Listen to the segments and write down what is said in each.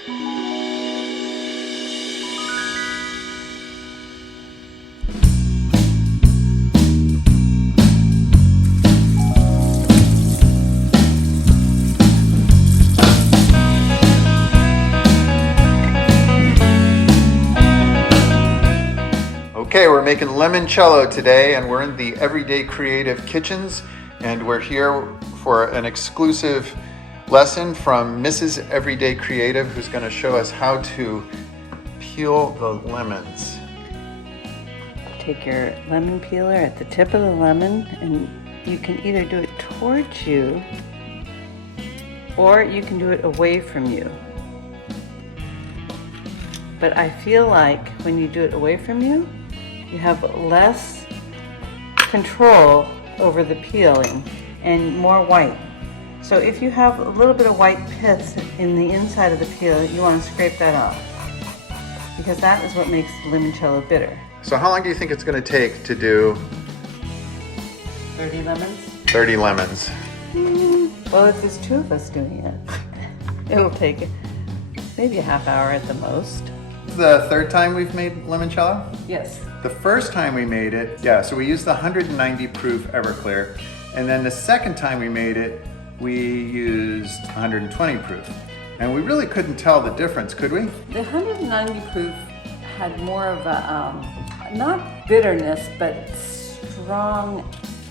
Okay, we're making limoncello today, and we're in the Everyday Creative Kitchens, and we're here for an exclusive lesson from Mrs. Everyday Creative, who's going to show us how to peel the lemons. Take your lemon peeler at the tip of the lemon, and you can either do it towards you or you can do it away from you. But I feel like when you do it away from you, you have less control over the peeling and more white. So if you have a little bit of white pits in the inside of the peel, you want to scrape that off, because that is what makes limoncello bitter. So how long do you think it's going to take to do 30 lemons? 30 lemons. Well, if there's two of us doing it, it'll take maybe a half hour at the most. The third time we've made limoncello? Yes. The first time we made it, so we used the 190 proof Everclear, and then the second time we made it, we used 120 proof. And we really couldn't tell the difference, could we? The 190 proof had more of a, not bitterness, but strong,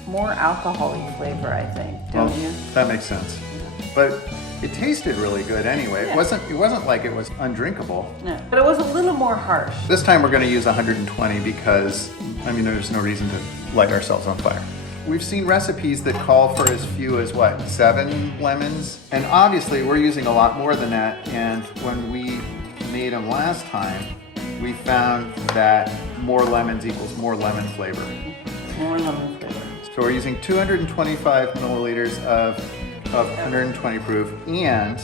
more alcohol-y flavor, I think, don't you? That makes sense. But it tasted really good anyway. Yeah. It wasn't like it was undrinkable. No, but it was a little more harsh. This time we're going to use 120 because, there's no reason to light ourselves on fire. We've seen recipes that call for as few as 7 lemons? And obviously we're using a lot more than that, and when we made them last time, we found that more lemons equals more lemon flavor. More lemon flavor. So we're using 225 milliliters of 120 proof, and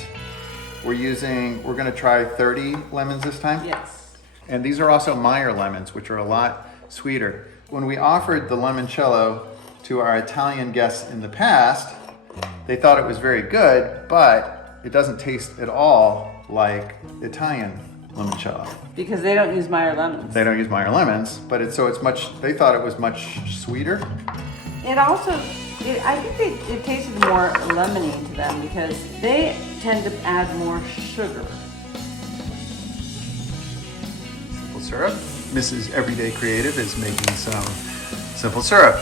we're going to try 30 lemons this time. Yes. And these are also Meyer lemons, which are a lot sweeter. When we offered the limoncello to our Italian guests in the past, they thought it was very good, but it doesn't taste at all like Italian limoncello. Because they don't use Meyer lemons. They don't use Meyer lemons, but they thought it was much sweeter. It also, I think it tasted more lemony to them because they tend to add more sugar. Simple syrup. Mrs. Everyday Creative is making some simple syrup.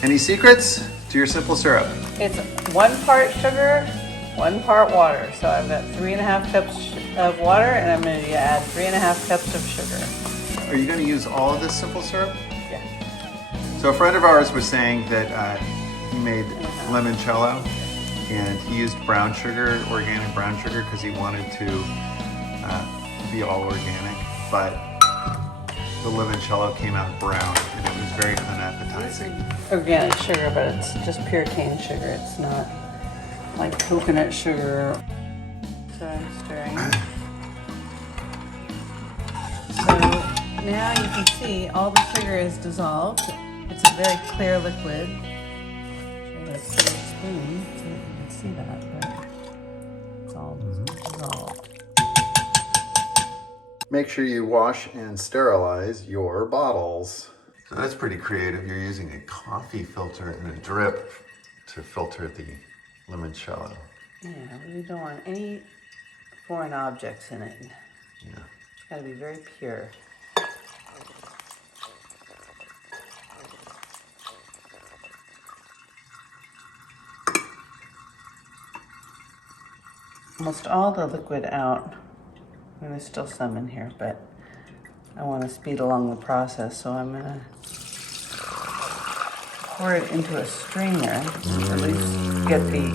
Any secrets to your simple syrup? It's 1 part sugar, 1 part water. So I've got 3.5 cups of water, and I'm going to add 3.5 cups of sugar. Are you going to use all of this simple syrup? Yeah. So a friend of ours was saying that he made limoncello, and he used brown sugar, organic brown sugar, because he wanted to be all organic, but the limoncello came out brown, and it was very unappetizing. Organic sugar, but it's just pure cane sugar. It's not like coconut sugar. So I'm stirring. So now you can see all the sugar is dissolved. It's a very clear liquid. Let's see a spoon so you can see that, but it's all dissolved. Make sure you wash and sterilize your bottles. So that's pretty creative. You're using a coffee filter and a drip to filter the limoncello. Yeah, we don't want any foreign objects in it. Yeah. It's got to be very pure. Almost all the liquid out. And there's still some in here, but I want to speed along the process, so I'm going to pour it into a strainer, at least get the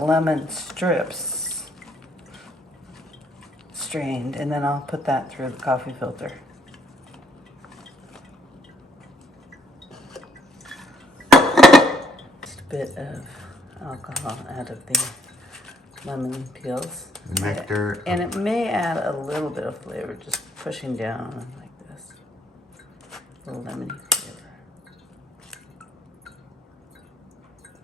lemon strips strained, and then I'll put that through the coffee filter. Just a bit of alcohol out of the lemon peels. Nectar. And it may add a little bit of flavor, just pushing down like this. A little lemony flavor.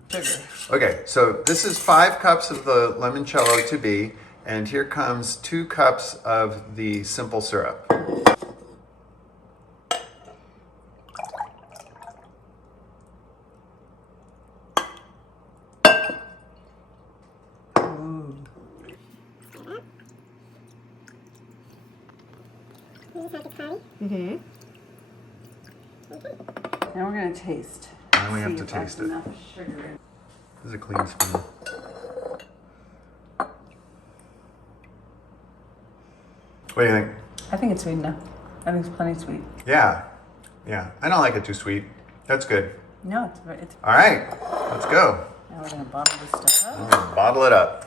Sugar. Okay, so this is 5 cups of the limoncello to be, And here comes 2 cups of the simple syrup. Mm-hmm. Now we're going to taste. Now we have See to if that's taste it. enough sugar. This is a clean spoon. What do you think? I think it's sweet enough. I think it's plenty sweet. Yeah. Yeah. I don't like it too sweet. That's good. No, it's All right. Let's go. now we're going to bottle this stuff I'm up. going to bottle it up.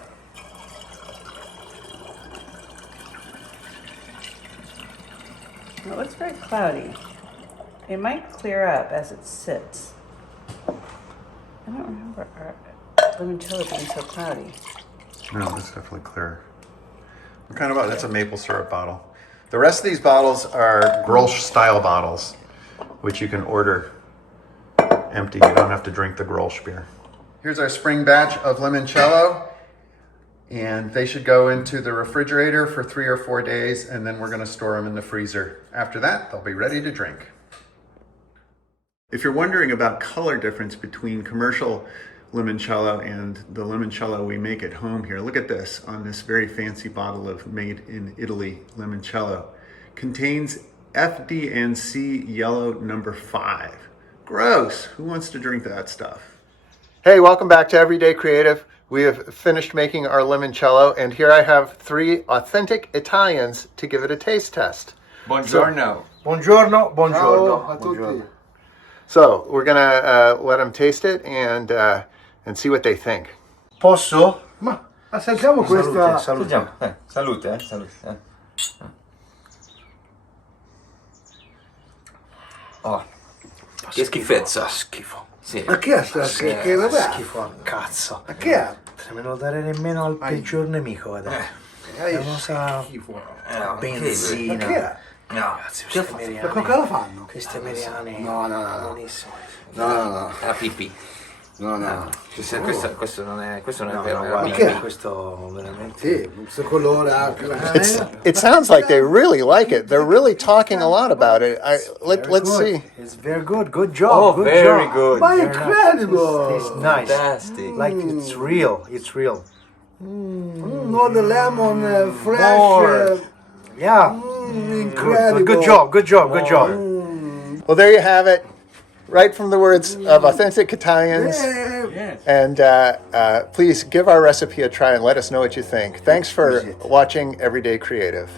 It looks very cloudy. It might clear up as it sits. I don't remember our limoncello being so cloudy. No, that's definitely clear. What kind of bottle? That's a maple syrup bottle. The rest of these bottles are Grolsch style bottles, which you can order empty. You don't have to drink the Grolsch beer. Here's our spring batch of limoncello, and they should go into the refrigerator for 3 or 4 days, and then we're going to store them in the freezer. After that, they'll be ready to drink. If you're wondering about color difference between commercial limoncello and the limoncello we make at home here, look at this on this very fancy bottle of made in Italy limoncello. Contains FD&C yellow number 5. Gross. Who wants to drink that stuff? Hey, welcome back to Everyday Creative. We have finished making our limoncello, and here I have 3 authentic Italians to give it a taste test. Buongiorno. Buongiorno, buongiorno. Ciao a tutti. So we're gonna let them taste it and see what they think. Posso? Ma assaggiamo questa. Salute. Salute, salute. Oh, che schifezza. Schifo. Sì. Ma che è sta? Che vabbè. Schifo, cazzo. Ma che è? Se me lo dare nemmeno al peggior nemico, guarda. La cosa Ma benzina. che è? No, Queste Ma meriane. con cosa la fanno? Queste meriane. No. Buonissimo. No. è la pipì. No. Questo non è No, vero, è la guarda, Perché? pipì. questo veramente. Sì, questo colore anche. It sounds like they really like it. They're really talking a lot about it. Let's Very see. good. It's very good. Good job. Oh, good very job. good. Ma Very nice. incredible! It's nice. Fantastic. Like it's real. It's real. No, the lemon fresh. More. Yeah. Incredible. Good job. Good job. Good job. Well, there you have it. Right from the words of authentic Italians. And please give our recipe a try and let us know what you think. Thanks for watching Everyday Creative.